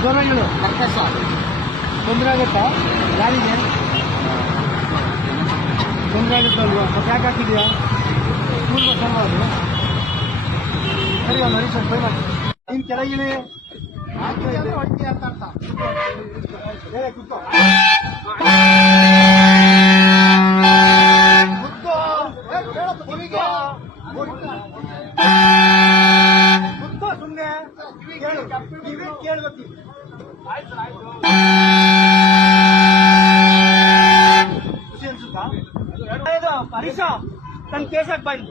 ಜ್ವರ ಹೇಳು. ತೊಂದರೆ ಆಗುತ್ತಾ ಯಾರಿಗೆ? ತೊಂದರೆ ಆಗುತ್ತಲ್ವಾ? ಮತ್ತೆ ಯಾಕೆ ಹಾಕಿದ್ಯಾ? ಸ್ಕೂಲ್ ಬಸ್ ಅಲ್ವಾ ಅದು? ಸರಿ ಒಂದು ನಿಮಿಷ ಟ್ರೈ ಮಾಡಿ. ನೀನು ಕೆಳಗಿಳಿ ಹೊಟ್ಟೆ ಅಂತ ಅರ್ಥ. ಕುತ್ಕೋ ಕುತ್ಕೋ ಸುಮ್ಮನೆ ಕೇಳ್ಬೇಕು. ಖುಷಿ ಅನ್ಸುತ್ತಾ? ಹರೀಶ ತನ್ನ ಕೇಸಕ್ಕೆ ಬಾಯ್.